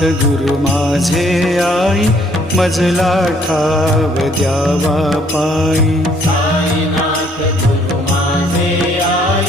गुरु माझे आई, मजला ठाव द्यावा पायी. साईनाथ गुरु माझे आई,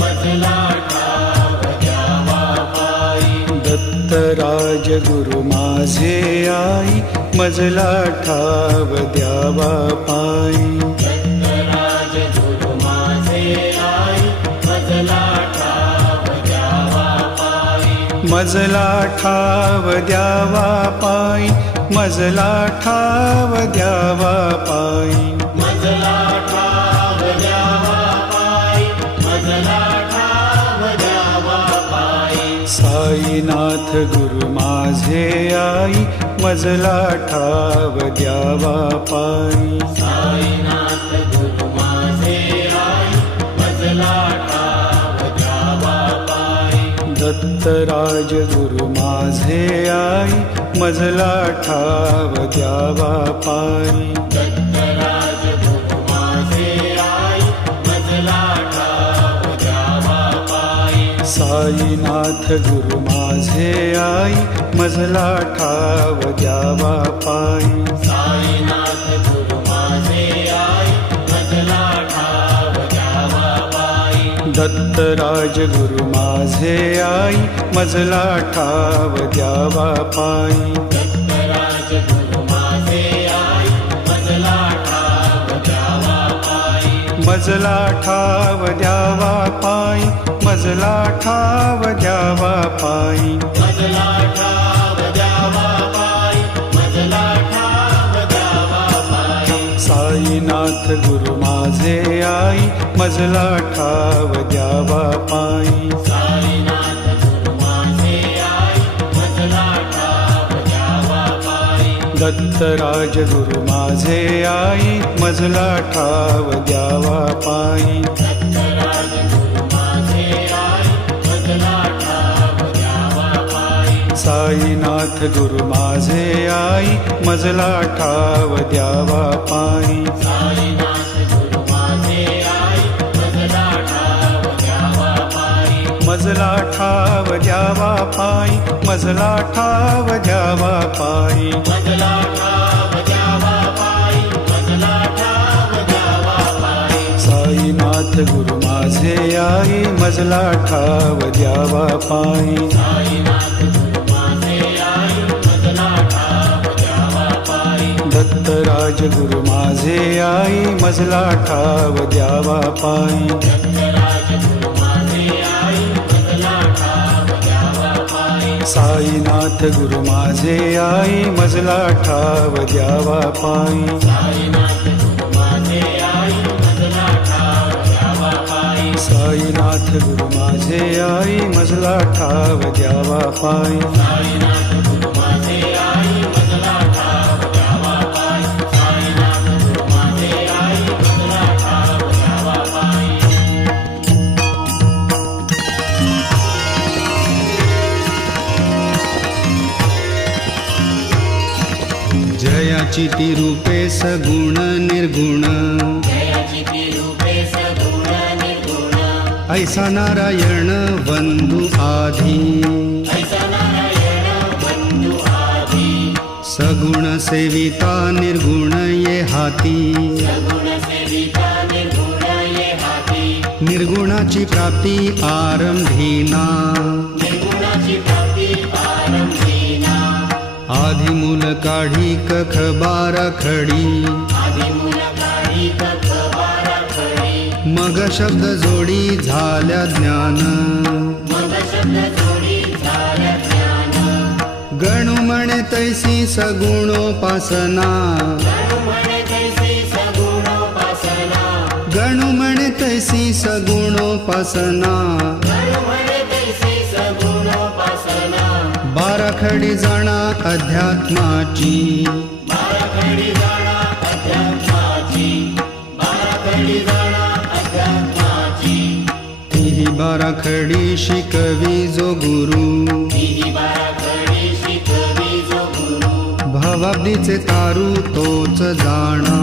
मजला ठाव द्यावा पायी. दत्तराज गुरु माझे आई, मजला ठाव द्यावा पायी. दत्तराज गुरु माझे आई, मजला ठाव द्यावा पायी. मजला ठाव द्यावा पायी, मजला ठाव द्यावा पायी. मजला ठाव द्यावा पायी, मजला ठाव द्यावा पायी. साईनाथ गुरु माझे आई, मजला ठाव द्यावा पायी. साईनाथ गुरु माझे आई, मजला ठाव द्यावा पायी. दत्तराज गुरु माझे आई, मजला ठाव द्यावा पायी. दत्तराज गुरु माझे आई, मजला ठाव द्यावा पायी. साईनाथ गुरु माझे आई, मजला ठाव द्यावा पायी. साईनाथ गुरु माझे आई, मजला ठाव द्यावा पायी. दत्तराज गुरु माझे आई, मजला ठाव द्यावा पायी. दत्तराज गुरु माझे आई, मजला ठाव द्यावा पायी. मजला ठाव द्यावा पायी, मजला ठाव द्यावा पायी. मजला ठाव द्यावा पायी, मजला ठाव द्यावा पायी. साईनाथ गुरु माझे आई, मजला ठाव द्यावा पायी. साईनाथ गुरु माझे आई, मजला ठाव द्यावा पायी. दत्तराज गुरु माझे आई, मजला ठाव द्यावा पायी. दत्तराज गुरु माझे आई, मजला ठाव द्यावा पायी. साईनाथ गुरु माझे आई, मजला ठाव द्यावा पायी. साईनाथ गुरु माझे आई, मजला ठाव द्यावा पायी. मजला ठाव द्यावा पायी, मजला ठाव द्यावा पायी. मजला ठाव द्यावा पायी, मजला ठाव द्यावा पायी. साईनाथ गुरु माझे आई, मजला ठाव द्यावा पायी. साईनाथ गुरु माझे आई, मजला ठाव द्यावा पायी. दत्तराज गुरु माझे आई, मजला ठाव द्यावा पायी. दत्तराज गुरु माझे आई, मजला ठाव द्यावा पायी. साईनाथ गुरु माझे आई, मजला ठाव द्यावा पायी. साईनाथ गुरु माझे आई, मजला ठाव द्यावा पायी. साईनाथ गुरु माझे आई, मजला ठाव द्यावा पायी. साईनाथ गुरु माझे आई, मजला ठाव द्यावा पायी. साईनाथ गुरु माझे आई, मजला ठाव द्यावा पायी. जयाची ती रूपे सगुण निर्गुण, जयाची ती रूपे सगुण निर्गुण. ऐसा नारायण बंधु आधी, ऐसा नारायण बंधु आधी. सगुण सेविता निर्गुण ये हाती. सगुण सेविता निर्गुण ये हाती. निर्गुणाची प्राप्ती आरंभीना, निर्गुणाची प्राप्ती आरंभीना. आधी मूल काढी कख बारा खडी. आदिमूल काढी कख बारा खडी. मग शब्द जोडी झाल्या ज्ञान. मग शब्द जोडी झाल्या ज्ञान. गणू म्हणे तैसी सगुणोपासना. गणु म्हणे तैसी सगुणोपासना. गणू म्हणे तैसी सगुणोपासना. गणु म्हणे तैसी सगुणोपासना. बाराखडी जाणा अध्यात्माची. बाराखडी जाणा अध्यात्माची. बाराखडी जाणा अध्यात्माची. तीही बाराखडी शिकवी जो गुरु. ही बाराखडी शिकवी जो गुरु. भवाब्दीचे तारू तोच जाणा.